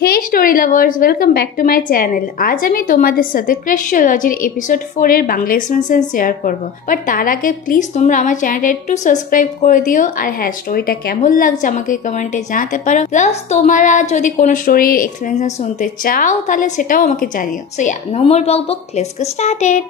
Hey story lovers, welcome back to my channel. আজ আমি তোমাদের সাথে ক্রাশিওলজির এপিসোড 4 এর বাংলা এক্সপ্লেনেশন শেয়ার করব। বাট তার আগে প্লিজ তোমরা আমার চ্যানেলটা একটু সাবস্ক্রাইব করে দিও, আর হ্যাঁ, স্টোরিটা কেমন লাগছে আমাকে কমেন্টে জানাতে পারো। প্লাস তোমরা যদি কোনো স্টোরির এক্সপ্লেনেশন শুনতে চাও তাহলে সেটাও আমাকে জানিও। সো ইয়া, নো মোর বকবক, লেটস গেট স্টার্টেড।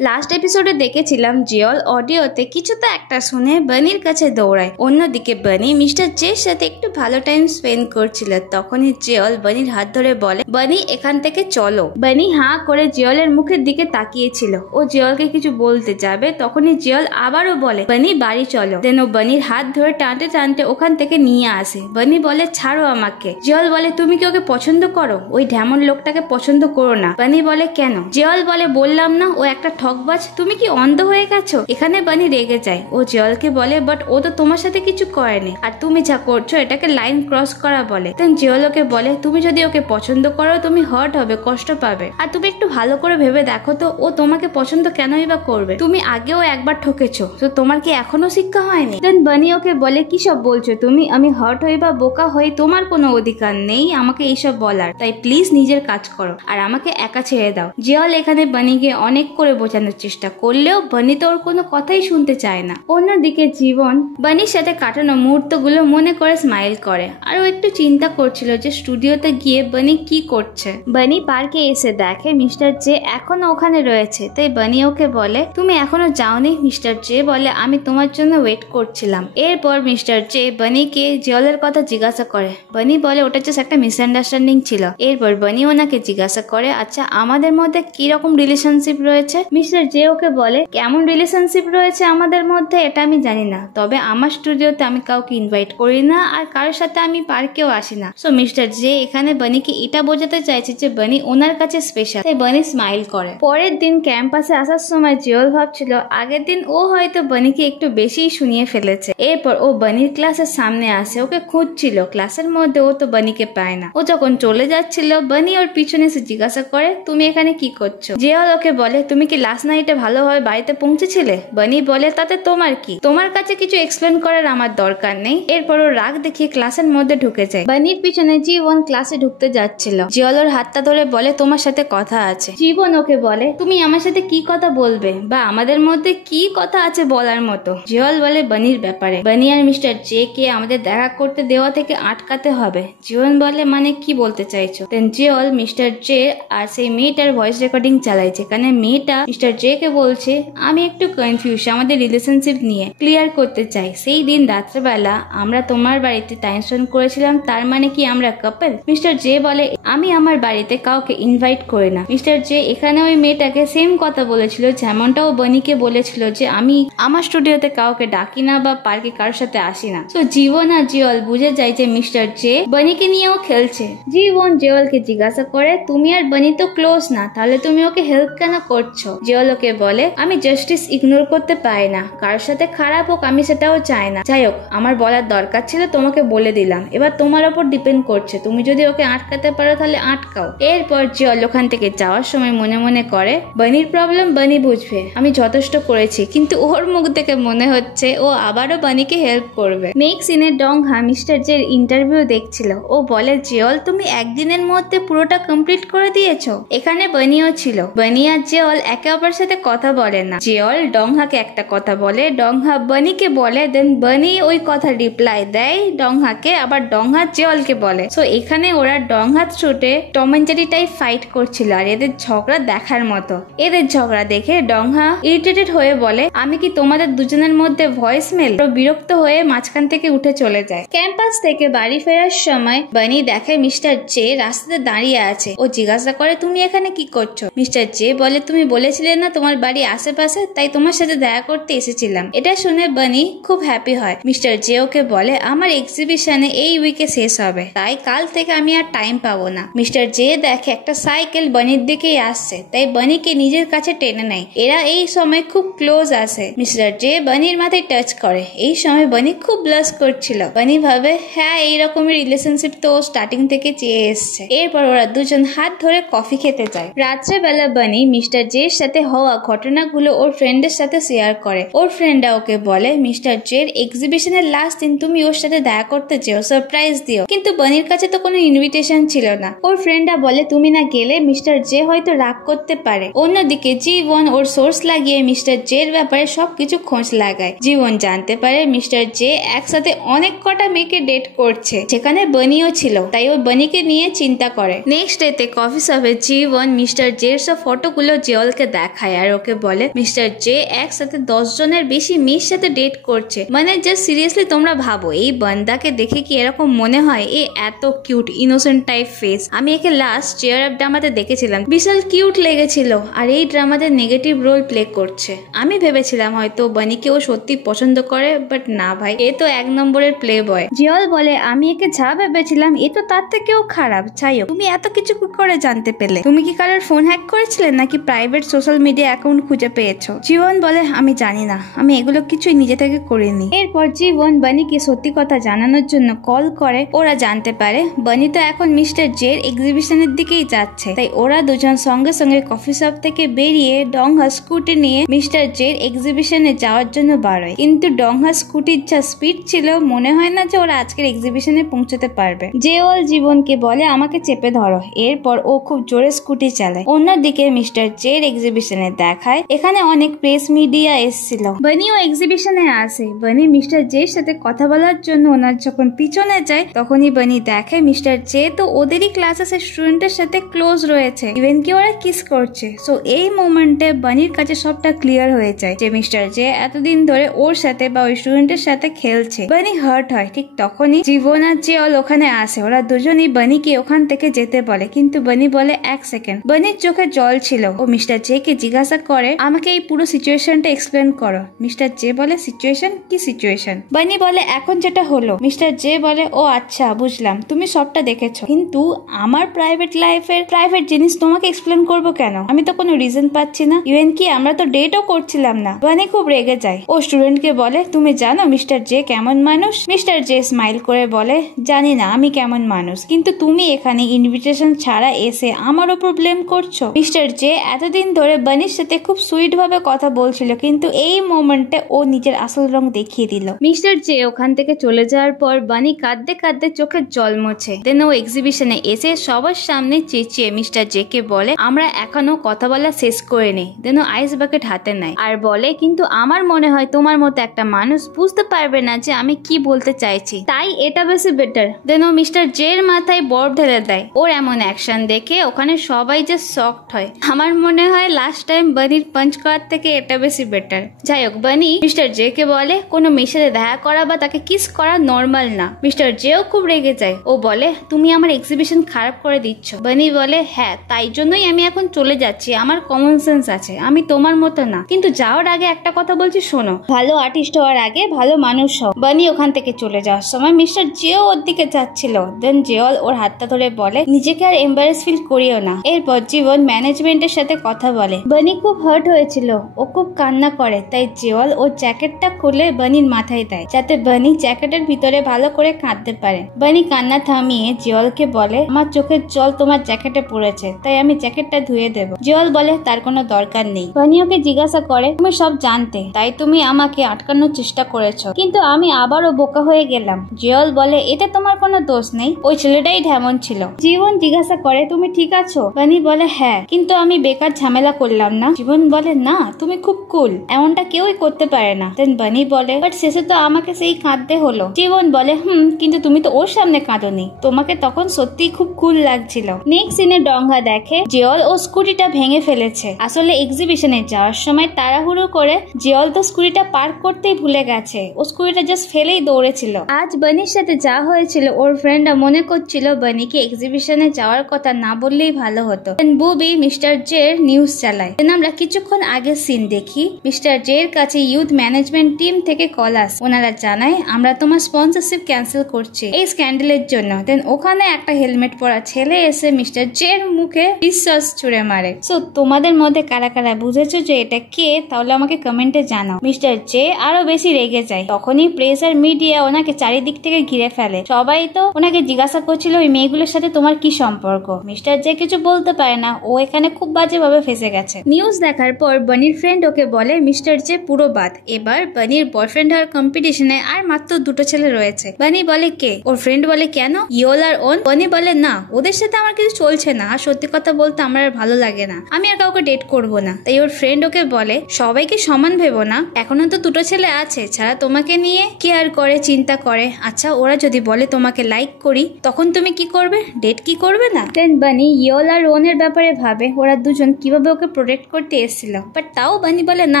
লাস্ট এপিসোডে দেখেছিলাম জিওল অডিওতে কিছু তো একটা শুনে বানির কাছে দৌড়ায়। অন্যদিকে বানি মিস্টার জের সাথে একটু ভালো টাইম স্পেন্ড করছিল। তখনই জিওল বানির হাত ধরে বলে, বানি এখান থেকে চলো। বানি হাঁ করে জিওলের মুখের দিকে তাকিয়েছিল। ও জিওলকে কিছু বলতে যাবে, তখনই জিওল আবারও বলে, বানি বাড়ি চলো। দেন ও বানির হাত ধরে টানতে টানতে ওখান থেকে নিয়ে আসে। বানি বলে, ছাড়ো আমাকে। জিওল বলে, তুমি কি ওকে পছন্দ করো? ওই ঢ্যামন লোকটাকে পছন্দ করো না। বানি বলে, কেন? জিওল বলে, বললাম না ও একটা ঠকবাজ, তুমি কি অন্ধ হয়ে গেছো? এখানে বানি রেগে যায়। ও জিওলকে বলে, বাট ও তো তোমার সাথে কিছু করেনি, আর তুমি যা করছো এটাকে লাইন ক্রস করা বলে। দেন জিওল ওকে বলে, তুমি যদি ওকে পছন্দ করো তুমি হার্ট হবে, কষ্ট পাবে, আর তুমি একটু ভালো করে ভেবে দেখো তো ও তোমাকে পছন্দ কেনই বা করবে? তুমি আগেও একবার ঠকেছো, তো তোমার কি এখনো শিক্ষা হয়নি? দেন বানি ওকে বলে, কি সব বলছো তুমি? আমি হার্ট হই বা বোকা হই তোমার কোনো অধিকার নেই আমাকে এইসব বলার, তাই প্লিজ নিজের কাজ করো আর আমাকে একা ছেড়ে দাও। জিওল এখানে বানিকে অনেক করে বোঝানোর চেষ্টা করলেও বানি তো ওর কোনো কথাই শুনতে চায় না। অন্যদিকে জীবন বানির সাথে কাটানো মুহূর্তগুলো মনে করে স্মাইল করে, আর ও একটু চিন্তা করছিল যে স্টুডিওতে গিয়ে বানি কি করছে। বানি পার্কে এসে দেখে মিস্টার জে এখনো ওখানে রয়েছে, তাই বানি ওকে বলে, তুমি এখনো যাওনি? মিস্টার জে বলে, আমি তোমার জন্য ওয়েট করছিলাম। এরপর মিস্টার জে বানিকে জিওলের কথা জিজ্ঞাসা করে। বানি বলে, ওটা জাস্ট একটা মিসআন্ডারস্ট্যান্ডিং ছিল। এরপর বানি ওনাকে জিজ্ঞাসা করে, আচ্ছা আমাদের মধ্যে কি রকম রিলেশনশিপ রয়েছে? মিস্টার জে ওকে বলে, কেমন রিলেশনশিপ রয়েছে আমাদের মধ্যে এটা আমি জানি না, তবে আমার স্টুডিওতে আমি কাউকে ইনভাইট করি না, আর কারোর সাথে আমি পার্কেও আসি না। সো মিস্টার জে এখানে বানিকে এটা বোঝাতে চাইছে যে বানি ওনার কাছে স্পেশাল, তাই বানি স্মাইল করে। পরের দিন ক্যাম্পাসে আসার সময় জিওল ভাবছিল আগের দিন ও হয়তো বানিকে একটু বেশিই শুনিয়ে ফেলেছে। এরপর ও বানির ক্লাসের সামনে আসে, ওকে খুঁজছিল ক্লাসের মধ্যে, ও তো বানিকে পায় না। ও যখন চলে যাচ্ছিল বানি ওর পিছনে এসে জিজ্ঞাসা করে, তুমি এখানে কি করছো? জিওল ওকে বলে, তুমি কি লাস্ট নাইটে ভালোভাবে বাড়িতে পৌঁছেছিলে? বানি বলে, তাতে তোমার কি? তোমার কাছে কিছু এক্সপ্লেন করার আমার দরকার নেই। এরপর ও রাগ দেখিয়ে ক্লাসের মধ্যে ঢুকে যায়। বানির পিছনে জীবন ক্লাসে ঢুকতে যাচ্ছিল। জিওল ওর হাতটা ধরে বলে, তোমার সাথে কথা আছে। জীবন ওকে বলে, তুমি আমার সাথে কি কথা বলবে, বা আমাদের মধ্যে কি কথা আছে বলার মতো? জিওল বলে, বানির ব্যাপারে। বানি আর মিস্টার জে কে আমাদের দেখা করতে দেওয়া থেকে আটকাতে হবে। জীবন বলে, মানে কি বলতে চাইছো? দেন জিওল মিস্টার জে আর সেই মেয়েটার ভয়েস রেকর্ডিং চালায়, যেখানে মেয়েটা মিস্টার জে কে বলছে, আমি একটু কনফিউজ আমাদের রিলেশনশিপ নিয়ে, ক্লিয়ার করতে চাই। সেই দিন রাত্রেবেলা আমরা তোমার বাড়িতে টাইম স্পেন্ড করেছিলাম, তার মানে কি আমরা কাপল? মিস্টার জে বলে, আমি আমার বাড়িতে কাউকে ইনভাইট করি না। মিস্টার জে এখানে ওই মেয়েটাকে সেম কথা বলেছিল যেমনটাও বানিকে বলেছিল যে আমি আমার স্টুডিওতে কাউকে ডাকি না বা পার্কে কারোর সাথে আসি না। তো জীবন আর জিওল বুঝে যায় যে মিস্টার জে বানিকে নিয়েও খেলছে। জীবন জিওলকে জিজ্ঞাসা করে, তুমি আর বানি তো ক্লোজ না, তাহলে তুমি ওকে হেল্প কেন করছো? জিওল ওকে বলে, আমি জাস্টিস ইগনোর করতে পারি না, কারোর সাথে খারাপ হোক আমি সেটাও চাই না। যাই হোক, আমার বলার দরকার ছিল, তোমাকে বলে দিলাম, এবার তোমার ওপর ডিপেন্ড করছে, তুমি যদি ওকে আটকাতে পারো তাহলে আটকাও। এরপর জিওল ওখান থেকে যাওয়ার সময় মনে মনে করে, বানির প্রবলেম বানি বুঝবে, আমি যথেষ্ট করেছি, কিন্তু ওর মুখ দেখে মনে হচ্ছে ও আবারও বানিকে হেল্প করবে। নেক্সট সিনে ডংহা মিস্টার জের ইন্টারভিউ দেখছিল। ও বলে, জিওল তুমি একদিনের মধ্যে পুরোটা কমপ্লিট করে দিয়েছো? এখানে বানিও ছিল। বানি আর জিওল একে অপরের সাথে কথা বলে না। জিওল ডংহাকে একটা কথা বলে, ডংহা বানিকে বলে, দেন বানি ওই কথা রিপ্লাই দেয় ডংহাকে, আবার ডংহা জিওলকে বলে। সো এখানে ওরা ডংহা থ্রুটে Tom and Jerry type fight করছিল, আর এদের ঝগড়া দেখার মতো। এদের ঝগড়া দেখে ডংহা ইরিটেটেড হয়ে বলে, আমি কি তোমাদের দুজনের মধ্যে ভয়েস মেল? বিরক্ত হয়ে মাঝখান থেকে উঠে চলে যায়। ক্যাম্পাস থেকে বাড়ি ফেরার সময় বানি দেখে মিস্টার জে রাস্তাতে দাঁড়িয়ে আছে। ও জিজ্ঞাসা করে, তুমি এখানে কি করছো? মিস্টার জে বলে, তুমি বলেছিলে না তোমার বাড়ি আশেপাশে, তাই তোমার সাথে দেখা করতে এসেছিলাম। এটা শুনে বানি খুব হ্যাপি হয়। মিস্টার জে ওকে বলে, আমার এক্সিবিশনে এই উইকে শেষ হবে, তাই কাল থেকে আমি আর টাইম পাবো না। মিস্টার জে দেখে একটা সাইকেল বানির দিকেই আসছে, তাই বানিকে নিজের কাছে টেনে নেয়। এরা এই সময় খুব ক্লোজ আসে। মিস্টার জে বানির মাথায় টাচ করে। এই সময় বানি খুব ব্লাশ করছিল। বানি ভাবে, হ্যাঁ এইরকমই রিলেশনশিপ তো স্টার্টিং থেকে চেয়ে এসছে। এরপর ওরা দুজন হাত ধরে কফি খেতে যায়। রাত্রেবেলা বানি মিস্টার জের সাথে সাথে হওয়া ঘটনাগুলো ওর ফ্রেন্ডের সাথে শেয়ার করে। ওর ফ্রেন্ডরা ওকে বলে মিস্টার জের এক্সিবিশনের লাস্ট দিন তুমি ওর সাথে দেখা করতে যেও, সারপ্রাইজ দিও, কিন্তু বানির কাছে তো কোনো ইনভিটেশন ছিল না। ওর ফ্রেন্ডরা বলে তুমি না গেলে মিস্টার জে হয়তো রাগ করতে পারে। অন্যদিকে জীবন ওর সোর্স লাগিয়ে মিস্টার জের ব্যাপারে সবকিছু খোঁজ লাগায়। জীবন জানতে পারে মিস্টার জে একসাথে অনেক কটা মেয়েকে ডেট করছে, যেখানে বানিও ছিল, তাই ও বানিকে নিয়ে চিন্তা করে। নেক্সট ডেতে কফি শপে জীবন মিস্টার জের সব ফটোগুলো জিওলকে দেখায় আর ওকে বলে মিস্টার জে একসাথে 10 জনের বেশি মেয়ের সাথে ডেট করছে। মানে জাস্ট সিরিয়াসলি তোমরা ভাবো এই বান্দাকে দেখে কি এরকম মনে হয়? এ এত কিউট ইনোসেন্ট টাইপ ফেস। আমি একে লাস্ট চেয়ার আপ ড্রামাতে দেখেছিলাম, বিশাল কিউট লেগেছিল, আর এই ড্রামাতে নেগেটিভ রোল প্লে করছে। আমি ভেবেছিলাম হয়তো বানিকে ও সত্যি পছন্দ করে, বাট না ভাই, এ তো 1 নম্বরের প্লে বয়। জিওল বলে আমি একে যা ভেবেছিলাম এ তো তার থেকেও খারাপ। চাইও তুমি এত কিছু কি করে জানতে পেলে? তুমি কি কারোর ফোন হ্যাক করেছিলে নাকি প্রাইভেট সোশ্যাল মিডিয়া অ্যাকাউন্ট খুঁজে পেয়েছো? জীবন বলে আমি জানি না, আমি এগুলো কিছুই নিজে থেকে করিনি। এরপর জীবন বানিকে সত্যি কথা জানানোর জন্য কল করে। ওরা জানতে পারে বানি তো এখন মিস্টার জের এক্সিবিশনের দিকেই যাচ্ছে, তাই ওরা দুজন সঙ্গে সঙ্গে কফি শপ থেকে বেরিয়ে ডংহা স্কুটি নিয়ে মিস্টার জের এক্সিবিশনে যাওয়ার জন্য বাড়ায়। কিন্তু ডংহা স্কুটির যা স্পিড ছিল মনে হয় না যে ওরা আজকের এক্সিবিশনে পৌঁছতে পারবে। জেওল জীবনকে বলে আমাকে চেপে ধরো। এরপর ও খুব জোরে স্কুটি চালায়। অন্যদিকে মিস্টার জের এক্সিবিশনে দেখায় এখানে অনেক প্রেস মিডিয়া এসেছিল। বানিও এক্সিবিশনে আসে। বানি মিস্টার জের সাথে কথা বলার জন্য ওনার যখন পিছনে যায় তখনই বানি দেখে মিস্টার জে তো ওদেরই ক্লাসের স্টুডেন্টের সাথে ক্লোজ রয়েছে, ইভেন কি ওরা কিস করছে। সো এই মোমেন্টে বানির কাছে সবটা ক্লিয়ার হয়ে যায় যে মিস্টার জে এতদিন ধরে ওর সাথে বা ওই স্টুডেন্টের সাথে খেলছে। বানি হার্ট হয়। ঠিক তখনই জীবন আর জিওল ওখানে আসে। ওরা দুজনই বানিকে ওখান থেকে যেতে বলে, কিন্তু বানি বলে 1 সেকেন্ড। বানির চোখে জল ছিল। ও মিস্টার জে কে জিজ্ঞাসা করে আমাকে এই পুরো সিচুয়েশনটা এক্সপ্লেন করো। মিস্টার জে বলে সিচুয়েশন? কি সিচুয়েশন? বানি বলে এখন যেটা হলো। মিস্টার জে বলে ও আচ্ছা বুঝলাম, তুমি সবটা দেখেছো, কিন্তু আমার প্রাইভেট লাইফের প্রাইভেট জিনিস তোমাকে এক্সপ্লেন করবো কেন? আমি তো কোনো রিজন পাচ্ছি না, ইভেন কি আমরা তো ডেটও করছিলাম না। বানি খুব রেগে যায়। ও স্টুডেন্টকে বলে তুমি জানো মিস্টার জে কেমন মানুষ? মিস্টার জে স্মাইল করে বলে জানি না আমি কেমন মানুষ, কিন্তু তুমি এখানে ইনভিটেশন ছাড়া এসে আমার উপর ব্লেম করছো। মিস্টার জে এতদিন ধরে বানির সাথে খুব সুইট ভাবে কথা বলছিল, কিন্তু এই মোমেন্টে ও নিজের আসল রং দেখিয়ে দিল। মিস্টার জে ওখান থেকে চলে যাওয়ার পর বানি কাঁদতে কাঁদতে চোখের জল মোছে। দেন ও এক্সিবিশনে এসে সবার সামনে চেঁচিয়ে মিস্টার জে কে বলে আমরা এখনো কথা বলা শেষ করে নেই। দেন ও আইস বাকেট হাতে নেয় আর বলে কিন্তু আমার মনে হয় তোমার মতো একটা মানুষ বুঝতে পারবে না যে আমি কি বলতে চাইছি, তাই এটা বেশি বেটার। দেন ও মিস্টার জে এর মাথায় বরফ ঢেলে দেয়। ওর এমন অ্যাকশন দেখে ওখানে সবাই যে শকড হয়। আমার মনে হয় লাস্ট টাইম বানির পাঞ্চ করার থেকে এটা বেশি বেটার। যাই হোক, বানি মিস্টার জে কে বলে কোনো মেয়ের সাথে দেখা করা বা তাকে কিস করা নর্মাল না। মিস্টার জেও খুব রেগে যায়। ও বলে তুমি আমার এক্সিবিশন খারাপ করে দিচ্ছ। বানি বলে হ্যাঁ, তাই জন্যই আমি এখন চলে যাচ্ছি, আমার কমন সেন্স আছে, আমি তোমার মতো না। কিন্তু যাওয়ার আগে একটা কথা বলছি শোনো, ভালো আর্টিস্ট হওয়ার আগে ভালো মানুষ হও। বানি ওখান থেকে চলে যাওয়ার সময় মিস্টার জেও ওর দিকে যাচ্ছিল। দেন জিওল ওর হাতটা ধরে বলে নিজেকে আর এম্বারেস ফিল করিও না। এরপর জীবন ম্যানেজমেন্টের সাথে কথা বলে। বানি খুব হার্ট হয়েছিল, ও খুব কান্না করে, তাই জিওল ওর জ্যাকেটটা খুলে বানির মাথায় দেয় যাতে বানি জ্যাকেটের ভিতরে ভালো করে কাঁদতে পারে। বানি কান্না থামিয়ে জিওলকে বলে আমার চোখের জল তোমার জ্যাকেটে পড়েছে, তাই আমি জ্যাকেটটা ধুয়ে দেবো। জিওল বলে তার কোনো দরকার নেই। বানি ওকে জিজ্ঞাসা করে তুমি সব জানতে, তাই তুমি আমাকে আটকানোর চেষ্টা করেছো, কিন্তু আমি আবারও বোকা হয়ে গেলাম। জিওল বলে এতে তোমার কোনো দোষ নেই, ওই ছেলেটাই ঢেমন ছিল। জীবন জিজ্ঞাসা করে তুমি ঠিক আছো? বানি বলে হ্যাঁ, কিন্তু আমি বেকার ঝামেলা করলাম না। জীবন বলে না, তুমি খুব কুল, এমনটা কেউই করতে পারে না। দেন বানি বলে বাট শেষে তো আমাকে সেই কাঁদতে হলো। জীবন বলে কিন্তু তুমি তো ওর সামনে কাঁদোনি, তোমাকে তখন সত্যি খুব কুল লাগছিল। নেক্সট সিনে ডংহা দেখে জিওল ও স্কুটিটা ভেঙে ফেলেছে। আসলে এক্সিবিশনে যাওয়ার সময় তাড়াহুড়ো করে জিওল তো স্কুটিটা পার্ক করতেই ভুলে গেছে, ও স্কুটিটা জাস্ট ফেলেই দৌড়েছিল। আজ বানির সাথে যা হয়েছিল ওর ফ্রেন্ডরা মনে করছিল বানিকে এক্সিবিশনে যাওয়ার কথা না বললেই ভালো হতো। বুবি মিস্টার জের নিউজ চালায়। দেন আমরা কিছুক্ষণ আগে সিন দেখি মিস্টার জের কাছে ইউথ ম্যানেজমেন্ট টিম থেকে কল আসে। ওনারা জানায় আমরা তোমার স্পন্সরশিপ ক্যান্সেল করছি এই স্ক্যান্ডেলের জন্য। দেন ওখানে একটা হেলমেট পরা ছেলে এসে মিস্টার জের মুখে বিশ্বাস ছুড়ে মারে। সো তোমাদের মধ্যে কারা কারা বুঝেছো যে এটা কে, তাহলে আমাকে কমেন্টে জানাও। মিস্টার জে আরো বেশি রেগে যায়। তখনই প্রেস আর মিডিয়া ওনাকে চারিদিক থেকে ঘিরে ফেলে। সবাই তো ওনাকে জিজ্ঞাসা করছিল ওই মেয়েগুলোর সাথে তোমার কি সম্পর্ক। মিস্টার জে কিছু বলতে পারে না, ও এখানে খুব বাজে ভাবে ফেসে গেছে। গেছে। নিউজ দেখার পর বানির ফ্রেন্ড ওকে বলে মিস্টার জে পুরো বাদ, এবার বানির বয়ফ্রেন্ড হওয়ার কম্পিটিশনে আর মাত্র 2টো ছেলে রয়েছে। বানি বলে কে? ওর ফ্রেন্ড বলে কেন, ইয়োল আর ওন? বানি বলে না, ওদের সাথে আমার কিছু চলছে না, আর সত্যি কথা বলতে আমার আর ভালো লাগে না, আমি আর কাউকে ডেট করবো না। তাই ওর ফ্রেন্ড ওকে বলে সবাইকে সমান ভেবো না, এখনো তো 2টো ছেলে আছে ছাড়া তোমাকে নিয়ে কেয়ার করে চিন্তা করে। আচ্ছা ওরা যদি বলে তোমাকে লাইক করি তখন তুমি কি করবে? ডেট কি করবে না? দেন বানি ইয়োল আর ওনের ব্যাপারে ভাবে ওরা দুজন কিভাবে ওকে প্রোটেক্ট করতে এসেছিল, বাট তাও বানি বলে না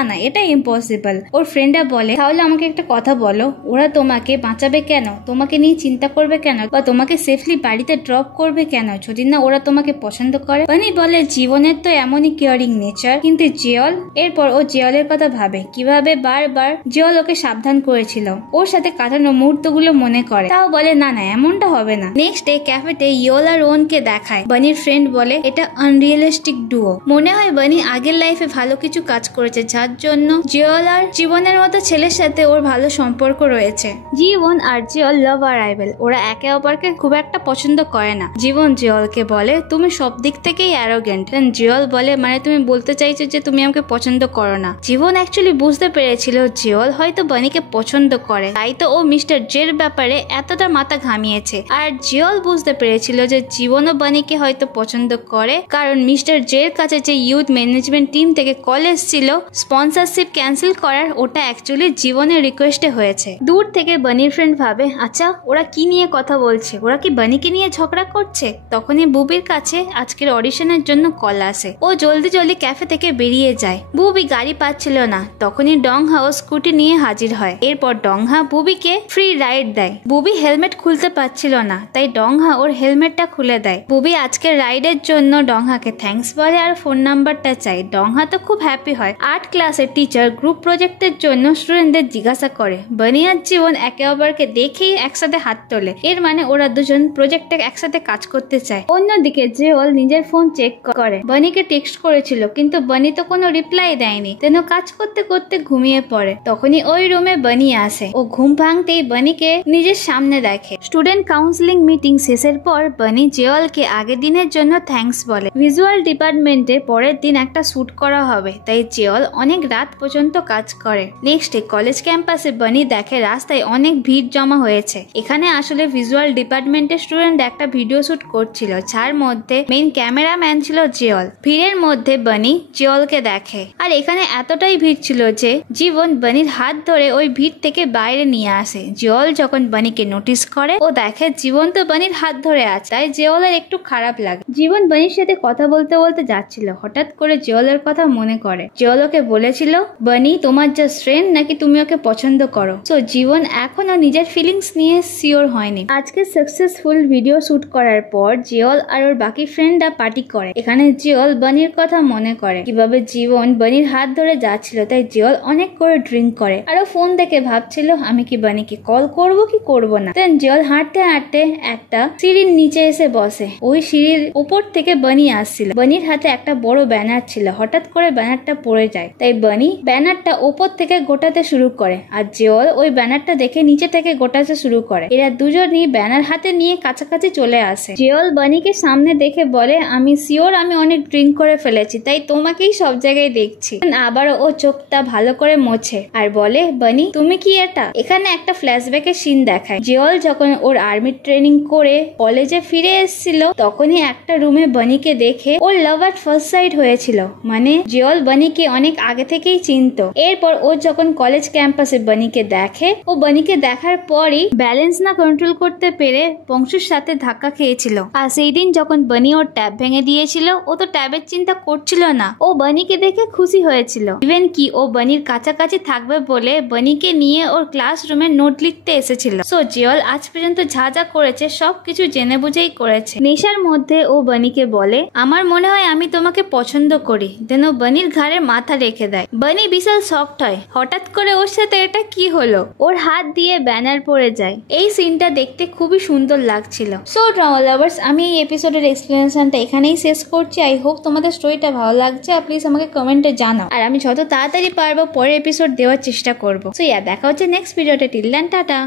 না এটা ইম্পসিবল। ওর ফ্রেন্ডরা বলে তাহলে আমাকে একটা কথা বলো, ওরা তোমাকে বাঁচাবে কেন, তোমাকে নিয়ে চিন্তা করবে কেন, বা তোমাকে সেফলি বাড়িতে ড্রপ করবে কেন যদি না ওরা তোমাকে পছন্দ করে? বানি বলে জীবনের তো এমনই কেয়ারিং নেচার। কিন্তু জিয়ল, এরপর ও জিয়লের কথা ভাবে কিভাবে বারবার জিয়ল ওকে সাবধান করেছিল, ওর সাথে কাটানো মুহূর্তগুলো মনে করে, তাও বলে না না এমনটা হবে না। নেক্সট ডে ক্যাফেতে ইয়োল আর ওনকে দেখায়। বানির ফ্রেন্ড বলে এটা আনরিয়েলিস্টিক ডুও, মনে হয় বানি আগের লাইফে ভালো কিছু কাজ করেছে যার জন্য জিয়ল আর জীবনের মতো ছেলের সাথে ওর ভালো সম্পর্ক রয়েছে। জীবন আর জিয়ল লাভ অ্যারাইভেল, ওরা একে অপরকে খুব একটা পছন্দ করে না। জীবন জিয়লকে বলে তুমি সব দিক থেকেই অ্যারোগেন্ট। জিয়ল বলে মানে তুমি বলতে চাইছো যে তুমি আমাকে পছন্দ করো না? জীবন অ্যাকচুয়ালি বুঝতে পেরেছিল জিয়ল হয়তো বানিকে পছন্দ করে, তাই তো ও মিস্টার জের ব্যাপারে এতটা মাথা ঘামিয়েছে। আর জিয়ল বুঝতে পেরেছিল যে জীবনও বানিকে হয়তো পছন্দ করে, কারণ মিস্টার জের কাছে যে ইউথ ম্যানেজমেন্ট টিম থেকে কল এসেছিল স্পন্সরশিপ ক্যান্সেল করার, ওটা অ্যাকচুয়ালি জীবনের রিকোয়েস্টে হয়েছে। দূর থেকে বানির ফ্রেন্ড ভাবে আচ্ছা ওরা কি নিয়ে কথা বলছে, ওরা কি বানিকে নিয়ে ঝগড়া করছে? তখনই বুবির কাছে আজকের অডিশনের জন্য কল আসে। ও জলদি জলদি ক্যাফে থেকে বেরিয়ে যায়। বুবি গাড়ি পাচ্ছিল না, তখনই ডংহা ও স্কুটি নিয়ে হাজির হয়। এরপর ডংহা বুবিকে ফ্রি রাইড দেয়। বুবি হেলমেট খুলতে পারছিল না, তাই ডংহা ওর হেলমেটটা খুলে দেয়। বুবি আজকের রাইডের জন্য ডংহাকে থ্যাঙ্কস বলে আর ফোন নাম্বারটা চাই। ডংহা তো খুব হ্যাপি হয়। আর্ট ক্লাসের টিচার গ্রুপ প্রজেক্টের জন্য স্টুডেন্টদের জিজ্ঞাসা করে। বানি আর জীবন একে অপরকে দেখেই একসাথে হাত তোলে, এর মানে ওরা দুজন প্রজেক্টে একসাথে কাজ করতে চায়। অন্যদিকে জিওল নিজের ফোন চেক করে, বানিকে টেক্সট করেছিল কিন্তু বানি তো কোনো রিপ্লাই দেয়নি, তেন কাজ করতে করতে ঘুমিয়ে পড়ে। তখনই ওই রুমে বানি আসে। ও ঘুম ভাঙতেই বানিকে নিজের সামনে দেখে। স্টুডেন্ট কাউন্সিলিং মিটিং শেষের পর বানি জিওলকে আগের দিনের জন্য থ্যাঙ্কস বলে। ভিজুয়াল ডিপার্টমেন্টে পরের দিন একটা শুট করা হবে, তাই জিওল অনেক রাত পর্যন্ত কাজ করে। নেক্সট ডে কলেজ ক্যাম্পাসে বানি দেখে রাস্তায় অনেক ভিড় জমা হয়েছে। এখানে আসলে ভিজুয়াল ডিপার্টমেন্টের স্টুডেন্ট একটা ভিডিও শুট করছিল, যার মধ্যে মেইন ক্যামেরাম্যান ছিল জিওল। ভিড়ের মধ্যে বানি জিওলকে দেখে, আর এখানে এতটাই ভিড় ছিল যে জীবন বানির হাত ধরে ওই ভিড় থেকে বাইরে নিয়ে আসে। জিওল যখন বানিকে নোটিস করে, ও দেখে জীবন তো বানির হাত ধরে আছে, তাই জিওলের একটু খারাপ লাগে। জীবন বানির সাথে কথা বলতে বলতে যাচ্ছিল, হঠাৎ করে জিওলের কথা মনে করে। জিওল ওকে বলেছিল বানি তোমার জাস্ট ফ্রেন্ড নাকি তুমি ওকে পছন্দ করো? সো জীবন এখনো নিজের ফিলিংস নিয়ে সিওর হয়নি। আজকে সাকসেসফুল ভিডিও শুট করার পর জিওল আর ওর বাকি ফ্রেন্ডরা পার্টি করে। এখানে জিওল বানির কথা মনে করে, কিভাবে জীবন বানির হাত ধরে যাচ্ছিল, তাই জিওল অনেক করে ড্রিঙ্ক করে। আর ও ফোন দেখে ভাবছিল আমি কি বানিকে কল করব কি করব না। দেন জিওল হাঁটতে হাঁটতে একটা সিঁড়ির নিচে এসে বসে। ওই সিঁড়ির উপর থেকে বানি আসছিল। বানির হাতে একটা বড় ব্যানার ছিল, হঠাৎ করে ব্যানারটা পড়ে যায়, তাই বানি ব্যানারটা উপর থেকে গোটাতে শুরু করে, আর জিওল ওই ব্যানারটা দেখে নিচে থেকে গোটাতে শুরু করে। এরা দুজনই ব্যানার হাতে নিয়ে কাছাকাছি চলে আসে। জিওল বানিকে সামনে দেখে বলে আমি শিওর আমি অনেক ড্রিঙ্ক করে ফেলেছি, তাই তোমাকেই সব জায়গায় দেখছি। আবার ও চোখটা ভালো করে মোছে আর বলে বানি তুমি কি এটা? এখানে একটা ফ্ল্যাশব্যাকের সিন দেখায়। জিওল যখন ওর আর্মি ট্রেনিং করে কলেজে ফিরে এসেছিল, তখনই একটা রুমে বানিকে দেখে ওর লাভ এট ফার্স্ট সাইট হয়েছিল। মানে জিওল বানিকে অনেক আগে থেকেই চিনতো। এরপর ও যখন কলেজ ক্যাম্পাসে বানিকে দেখে, ও বানিকে দেখার পরই ব্যালেন্স না কন্ট্রোল করতে পেরে বংশুর সাথে ধাক্কা খেয়েছিল। আর সেই দিন যখন বানি ওর ট্যাব ভেঙে দিয়েছিল, ও তো ট্যাবের চিন্তা করছিল না, ও বানিকে দেখে খুশি হয়েছিল। ইভেন কি ও বানির কাছাকাছি থাকবে বলে বানিকে নিয়ে ওর ক্লাসরুমে নোট লিখতে এসেছিল। সো জিওল আজ পর্যন্ত যা যা করেছে সবকিছু জেনে বুঝেই করেছে। নেশার মধ্যে ও বানিকে বলে আমার মনে হয় আমি তোমাকে পছন্দ করি। দেন ও বানির ঘাড়ে মাথা রেখে দেয়। বানি বিশাল শকড হয়, হঠাৎ করে ওর সাথে এটা কি হলো। ওর হাত দিয়ে ব্যানার পড়ে যায়। এই সিনটা দেখতে খুবই সুন্দর লাগছিল। সো ড্রামা লাভার্স, আমি এই এপিসোডের এক্সপ্লেনেশনটা এখানেই শেষ করছি। আই হোপ তোমাদের স্টোরিটা ভালো লাগছে। আর প্লিজ আমাকে কমেন্টে জানাও, আর আমি যত তাড়াতাড়ি পারবো পরের এপিসোড দেওয়ার চেষ্টা করবো। সো দেখা হচ্ছে নেক্সট ভিডিওতে। Till then tata.